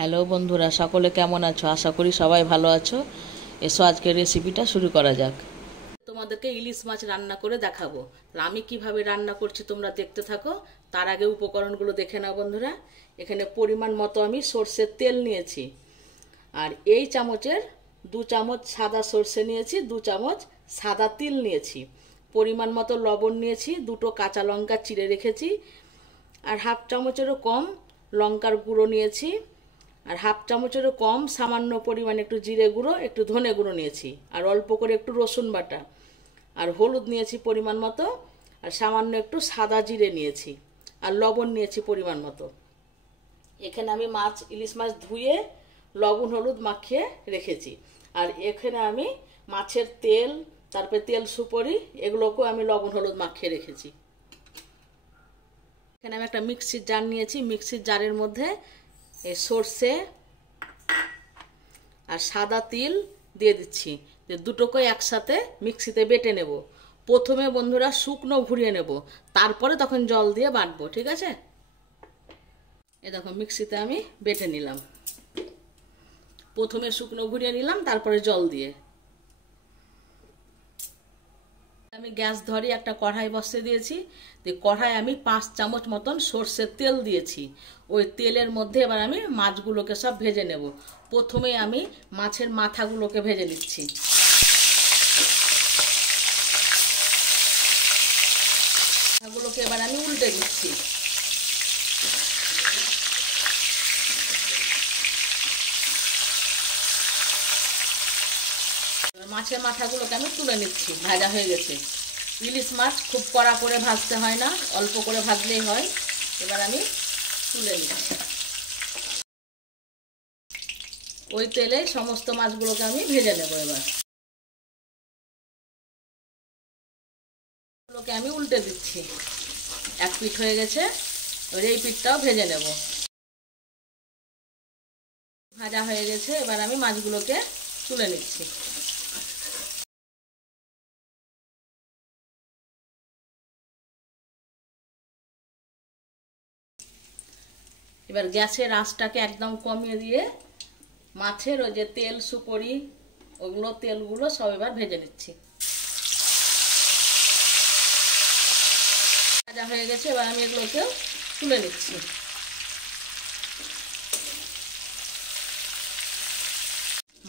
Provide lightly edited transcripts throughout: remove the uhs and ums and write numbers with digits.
Hello বন্ধুরা, সকলে কেমন আছো? আশা করি সবাই ভালো আছো। এসো আজকের রেসিপিটা শুরু করা যাক। তোমাদেরকে ইলিশ মাছ রান্না করে দেখাবো। আমি কিভাবে রান্না করছি তোমরা দেখতে থাকো। তার আগে উপকরণগুলো দেখে নাও বন্ধুরা। এখানে পরিমাণ মতো আমি সর্ষের তেল নিয়েছি, আর এই চামচের 2 চামচ সাদা সর্ষে নিয়েছি, 2 চামচ সাদা তিল নিয়েছি, পরিমাণ মতো লবণ নিয়েছি, 2টো কাঁচা লঙ্কা চিড়ে রেখেছি, আর হাফ চামচেরও কম লঙ্কার গুঁড়ো নিয়েছি, আর হাফ চামচেরও কম সামান্য পরিমাণে একটু জিরে গুঁড়ো, একটু ধনে গুঁড়ো নিয়েছি, আর অল্প করে একটু রসুন বাটা, আর হলুদ নিয়েছি পরিমাণ মতো, আর সামান্য একটু সাদা জিরে নিয়েছি, আর লবণ নিয়েছি পরিমাণ মতো। এখানে আমি ইলিশ মাছ ধুয়ে লবণ হলুদ মাখিয়ে রেখেছি, আর এখানে আমি মাছের তেল, তারপরে তেল সুপরি, এগুলোকেও আমি লবণ হলুদ মাখিয়ে রেখেছি। এখানে আমি একটা মিক্সির জার নিয়েছি, মিক্সির জারের মধ্যে এই সর্ষে আর সাদা তিল দিয়ে দিচ্ছি, যে দুটোকে একসাথে মিক্সিতে বেটে নেব। প্রথমে বন্ধুরা শুকনো ঘুরিয়ে নেব, তারপরে তখন জল দিয়ে বাটবো, ঠিক আছে? এ দেখো মিক্সিতে আমি বেটে নিলাম। প্রথমে শুকনো ঘুরিয়ে নিলাম, তারপরে জল দিয়ে। আমি গ্যাস ধরে একটা কড়াই বসিয়ে দিয়েছি। কড়াই আমি 5 চামচ মতন সর্ষের তেল দিয়েছি। ওই তেলের মধ্যে এবার আমি মাছগুলোকে সব ভেজে নেব। প্রথমে আমি মাছের মাথাগুলোকে ভেজে নিচ্ছি। মাথাগুলোকে এবার আমি উল্টে দিচ্ছি। মাছের মাথাগুলোকে আমি তুলে নিচ্ছি, ভাজা হয়ে গেছে। ইলিশ মাছ খুব কড়া করে ভাজতে হয় না, অল্প করে ভাজলেই হয়। এবার আমি তুলে নিচ্ছি। ওই তেলে সমস্ত মাছগুলোকে আমি ভেজে নেব। এবার এগুলোকে আমি উল্টে দিচ্ছি। এক পিঠ হয়ে গেছে, এবার এই পিঠটাও ভেজে নেব। ভাজা হয়ে গেছে, এবার আমি মাছগুলোকে তুলে নিচ্ছি। এবার গ্যাসের আঁচটাকে একদম কমিয়ে দিয়ে মাছের ওই যে তেল সুপরি, ওগুলো তেলগুলো সব এবার ভেজে নিচ্ছি। ভাজা হয়ে গেছে, এবার আমি এগুলোকে তুলে নিচ্ছি।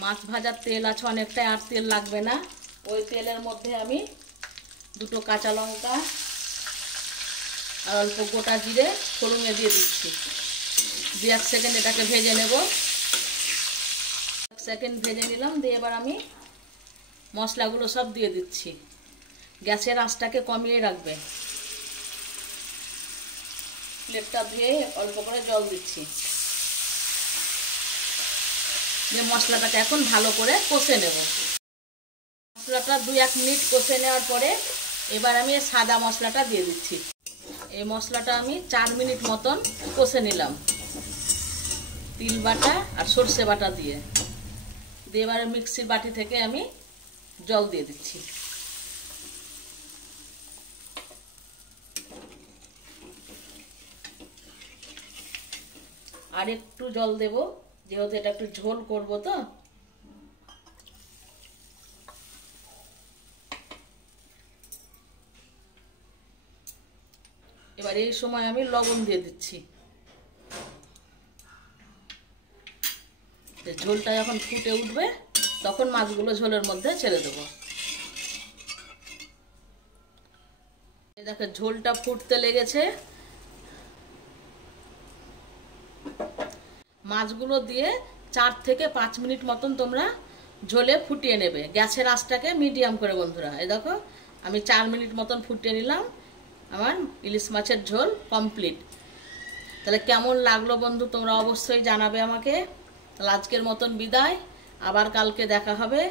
মাছ ভাজার তেল আছে অনেকটাই, আর তেল লাগবে না। ওই তেলের মধ্যে আমি 2টো কাঁচা লঙ্কা আর অল্প গোটা জিরে ফোড়নে দিয়ে দিচ্ছি। 1 সেকেন্ড এটাকে ভেজে নেব। 1 সেকেন্ড ভেজে নিলাম, দিয়ে এবার আমি মশলাগুলো সব দিয়ে দিচ্ছি। গ্যাসের আঁচটাকে কমিয়ে রাখবে। প্লেটটা ধুয়ে অল্প করে জল দিচ্ছি, যে মশলাটাকে এখন ভালো করে কষে নেব। মশলাটা 2-1 মিনিট কষে নেওয়ার পরে এবার আমি সাদা মশলাটা দিয়ে দিচ্ছি। এই মশলাটা আমি 4 মিনিট মতন কষে নিলাম, তিল বাটা আর সর্ষে বাটা দিয়ে। এবারে মিক্সির বাটি থেকে আমি জল দিয়ে দিচ্ছি। আর একটু জল দেব, যেহেতু এটা একটু ঝোল করব। তো এবার এই সময় আমি লবণ দিয়ে দিচ্ছি। ঝোলটা যখন ফুটে উঠবে তখন মাছগুলো ঝোলের মধ্যে ছেড়ে দেবো। দেখো ঝোলটা ফুটতে লেগেছে। মাছগুলো দিয়ে 4 থেকে 5 মিনিট মতন তোমরা ঝোলে ফুটিয়ে নেবে। গ্যাসের আঁচটাকে মিডিয়াম করে বন্ধুরা। এই দেখো আমি 4 মিনিট মতন ফুটিয়ে নিলাম। আমার ইলিশ মাছের ঝোল কমপ্লিট। তাহলে কেমন লাগলো বন্ধু তোমরা অবশ্যই জানাবে আমাকে। তাহলে আজকের মতন বিদায়, আবার কালকে দেখা হবে।